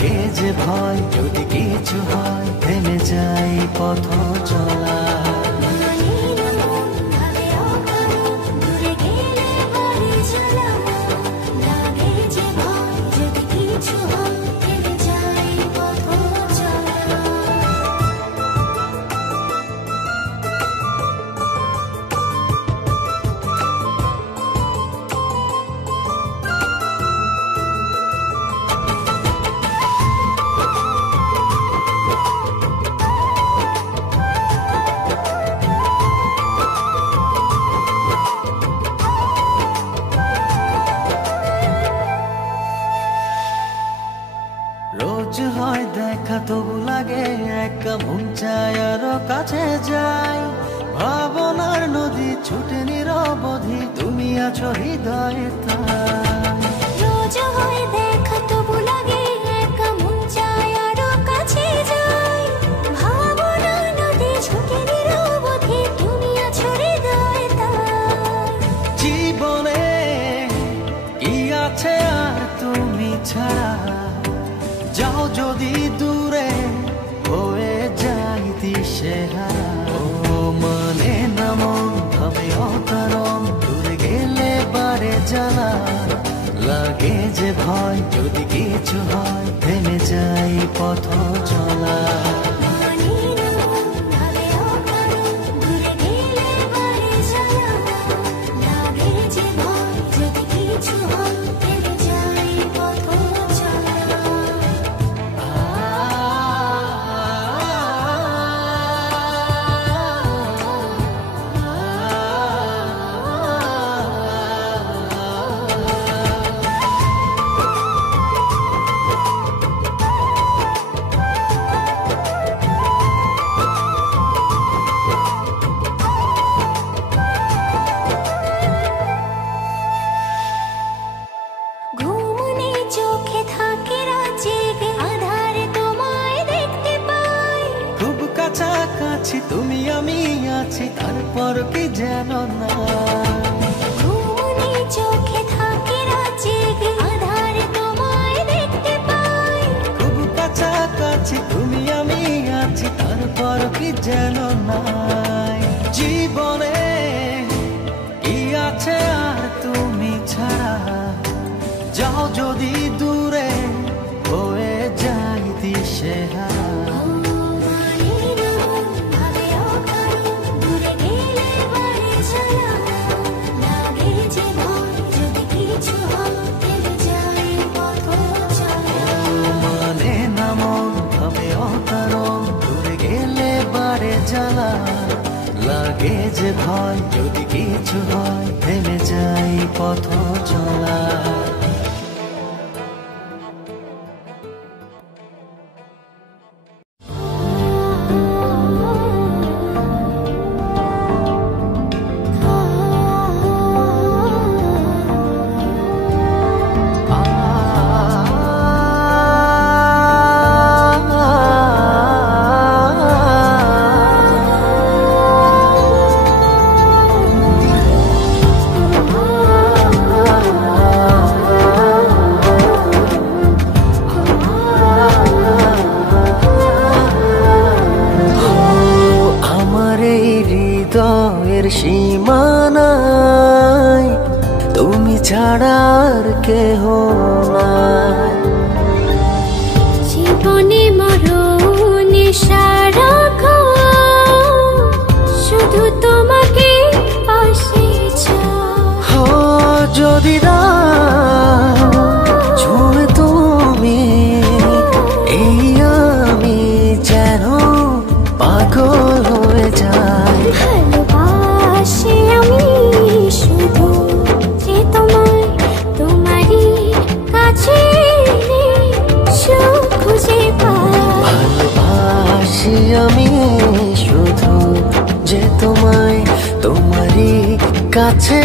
লাগে যে ভয় যদি কিছু হয় থেমে যাই পথ চলা। রোজ হয় দেখা তবু লাগে একা, মন চায় আরো কাছে যাই। ভাবনার নদী ছুটে নিরবধি, তুমি আছো হৃদয়ে তাই। রোজ হয় দেখা তবু লাগে একা, মন চায় আরো কাছে যাই। ভাবনার নদী ছুটে নিরবধি, তুমি আছো হৃদয়ে তাই। জীবনে কি আছে আর তুমি ছাড়া, যাও যদি দূরে হয়ে যাই দিশেহারা। ও মানে না মন ভাবে অকারণ, দূরে গেলে বারে জ্বালা লাগে যে ভয় যদি কিছু হয় থেমে যাই পথ চলা। কাছাকাছি তুমি আমি আছি, তারপর কি যেন না। ঘুমনে চোখে থাকে রাত জেগে, আধারে তোমায় দেখতে পাই। খুব কাছাকাছি তুমি আমি আছি, তারপর কি যেন নাই। জীবনে কি আছে আর তুমি ছাড়া, যাও যদি দূরে হয়ে যাই দিশেহারা। লাগে যে ভয় যদি কিছু হয় থেমে যাই পথ চলা। সীমানায় তুমি ছাড়ার কেহ নাই। জীবনে মরণে সারাক্ষণ শুধু তোমাকে পাশে চাই। যদি ছুঁয়ে তুমি এই আমি যেন পাগল হয়ে যাই। ভালোবাসি আমি শুধু যে তোমায়, তোমারই কাছে সুখ খুঁজে পাই। ভালোবাসি আমি শুধু যে তোমায়, তোমারই কাছে